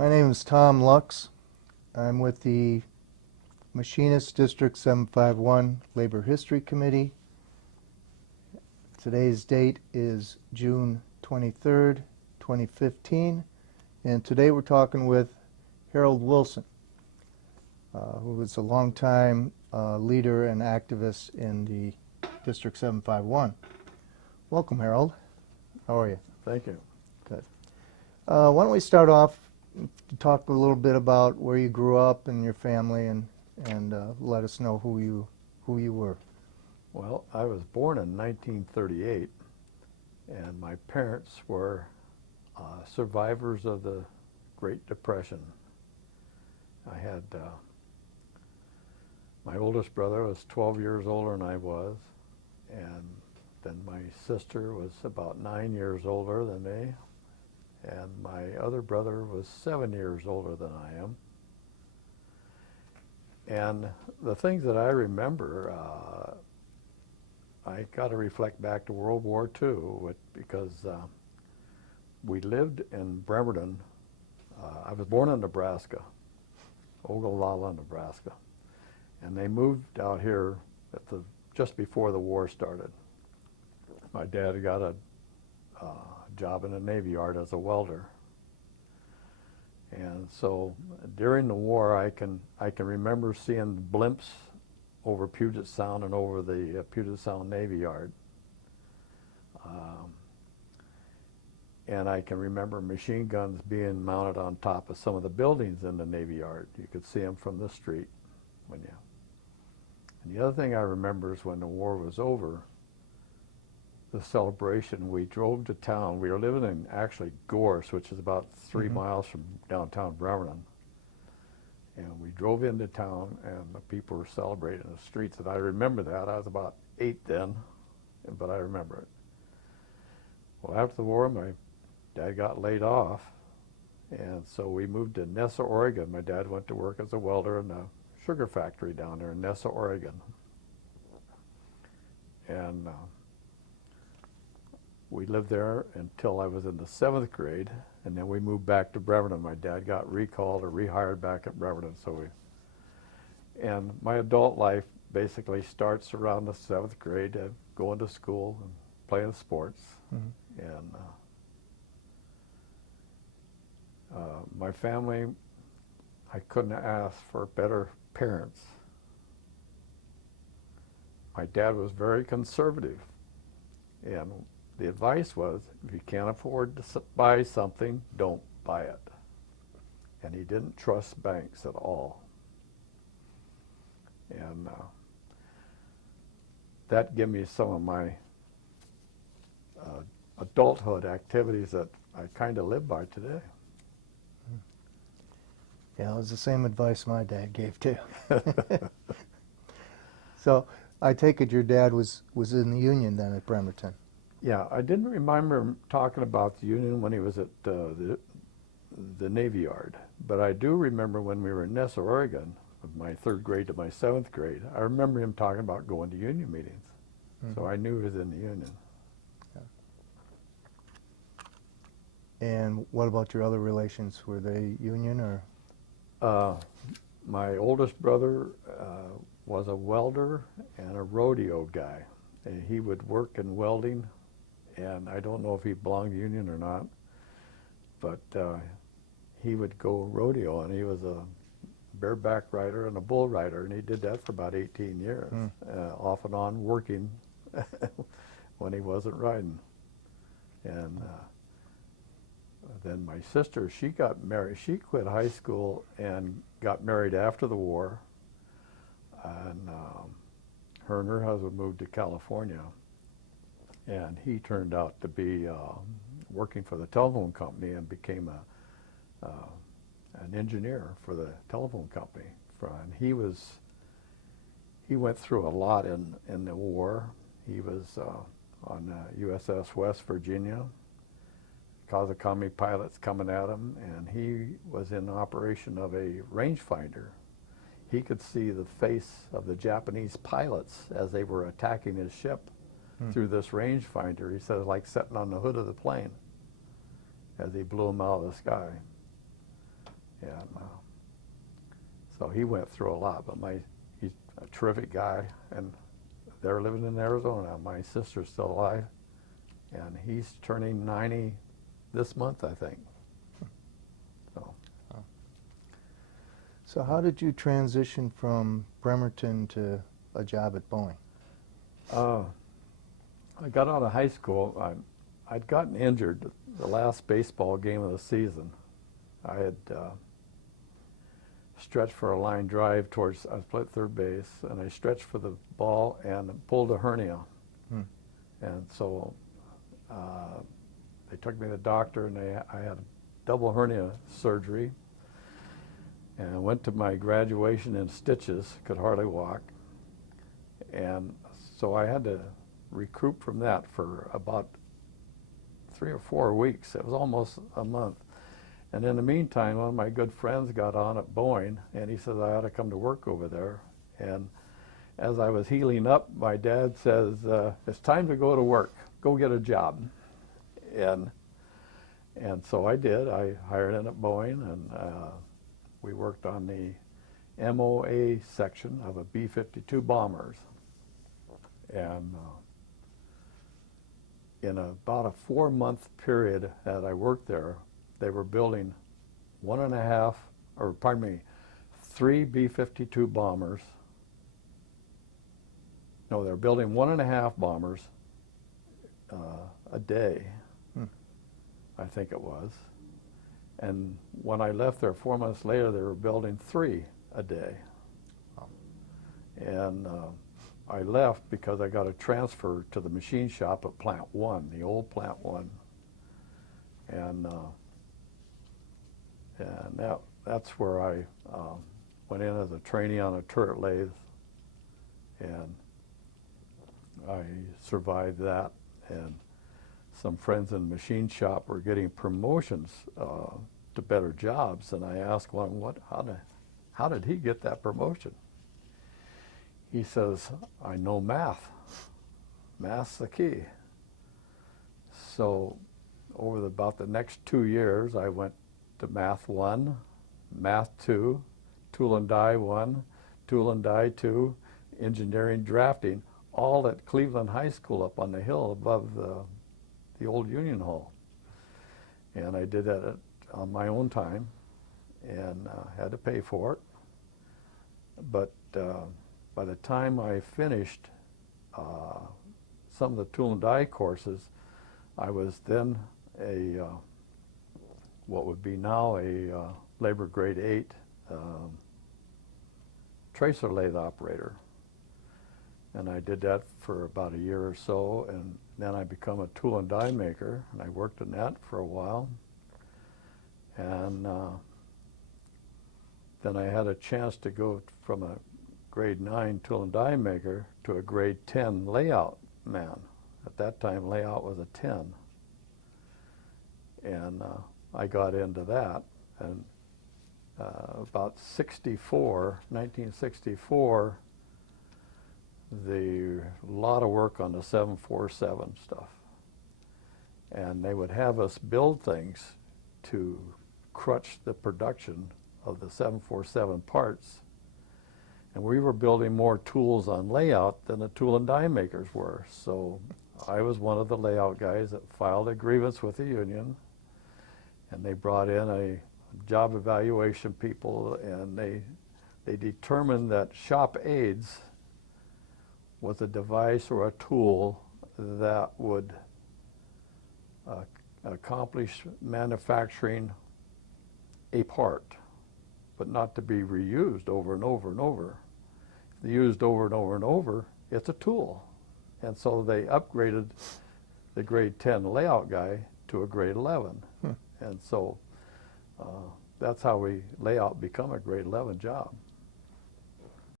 My name is Tom Lux. I'm with the Machinist District 751 Labor History Committee. Today's date is June 23rd, 2015, and today we're talking with Harold Wilson, who was a longtime leader and activist in the District 751. Welcome, Harold. How are you? Thank you. Good. Why don't we start off to talk a little bit about where you grew up and your family, and let us know who you were. Well, I was born in 1938, and my parents were survivors of the Great Depression. I had my oldest brother was 12 years older than I was, and then my sister was about 9 years older than me, and my other brother was 7 years older than I am. And the things that I remember, I got to reflect back to World War II because we lived in Bremerton. I was born in Nebraska, Ogallala, Nebraska, and they moved out here just before the war started. My dad got a job in the Navy Yard as a welder, and so during the war, I can remember seeing blimps over Puget Sound and over the Puget Sound Navy Yard, and I can remember machine guns being mounted on top of some of the buildings in the Navy Yard. You could see them from the street when you. And the other thing I remember is when the war was over, the celebration, we drove to town. We were living in actually Gorse, which is about 3 miles from downtown Bremerton. And we drove into town, and the people were celebrating in the streets. And I remember that. I was about 8 then, but I remember it. Well, after the war, my dad got laid off, and so we moved to Nessa, Oregon. My dad went to work as a welder in a sugar factory down there in Nessa, Oregon. And we lived there until I was in the 7th grade, and then we moved back to Bremerton. My dad got recalled or rehired back at Bremerton, and my adult life basically starts around the 7th grade, going to school and playing sports. And my family, I couldn't ask for better parents. My dad was very conservative, and the advice was, if you can't afford to buy something, don't buy it. And he didn't trust banks at all. And that gave me some of my adulthood activities that I kind of live by today. Yeah, it was the same advice my dad gave too. So I take it your dad was in the Union then at Bremerton. Yeah, I didn't remember him talking about the Union when he was at the Navy Yard, but I do remember when we were in Nessa, Oregon, from my 3rd grade to my 7th grade, I remember him talking about going to Union meetings. So I knew he was in the Union. Yeah. And what about your other relations? Were they Union or? My oldest brother was a welder and a rodeo guy. And he would work in welding, and I don't know if he belonged to Union or not, but he would go rodeo, and he was a bareback rider and a bull rider, and he did that for about 18 years, off and on working when he wasn't riding. And then my sister, she got married. She quit high school and got married after the war, and her and her husband moved to California, and he turned out to be working for the telephone company and became an engineer for the telephone company. And he went through a lot in the war. He was on USS West Virginia, Kazakami pilots coming at him, and he was in operation of a rangefinder. He could see the face of the Japanese pilots as they were attacking his ship through this rangefinder. He said it was like sitting on the hood of the plane as he blew them out of the sky. And so he went through a lot, but he's a terrific guy, and they're living in Arizona. My sister's still alive, and he's turning 90 this month, I think. So how did you transition from Bremerton to a job at Boeing? I got out of high school. I'd gotten injured the last baseball game of the season. I had stretched for a line drive towards, I was playing third base, and I stretched for the ball and pulled a hernia. And so they took me to the doctor, and I had a double hernia surgery, and I went to my graduation in stitches, could hardly walk. And so I had to recoup from that for about 3 or 4 weeks. It was almost a month. And in the meantime, one of my good friends got on at Boeing, and he says I ought to come to work over there. And as I was healing up, my dad says, it's time to go to work. Go get a job. And so I did. I hired in at Boeing, and we worked on the MOA section of a B-52 bombers. And in about a 4-month period that I worked there, they were building 3 B-52 bombers. No, they were building 1.5 bombers a day, I think it was. And when I left there 4 months later, they were building 3 a day. And I left because I got a transfer to the machine shop at Plant 1, the old Plant 1. And that's where I went in as a trainee on a turret lathe, and I survived that. And some friends in the machine shop were getting promotions to better jobs, and I asked one, how did he get that promotion? He says, I know math. Math's the key. So over about the next 2 years, I went to Math 1, Math 2, Tool and Die 1, Tool and Die 2, Engineering Drafting, all at Cleveland High School up on the hill above the old Union Hall. And I did that on my own time, and had to pay for it. But by the time I finished some of the tool and die courses, I was then a what would be now a labor grade 8 tracer lathe operator. And I did that for about a year or so, and then I became a tool and die maker, and I worked in that for a while. And then I had a chance to go from a grade 9 tool and die maker to a grade 10 layout man. At that time, layout was a 10. And I got into that, and about 1964, a lot of work on the 747 stuff. And they would have us build things to crutch the production of the 747 parts. And we were building more tools on layout than the tool and die makers were. So I was one of the layout guys that filed a grievance with the union, and they brought in a job evaluation people, and they determined that shop aids was a device or a tool that would accomplish manufacturing a part, but not to be reused over and over and over. If they're used over and over and over, it's a tool. And so they upgraded the grade 10 layout guy to a grade 11. And so that's how layout become a grade 11 job.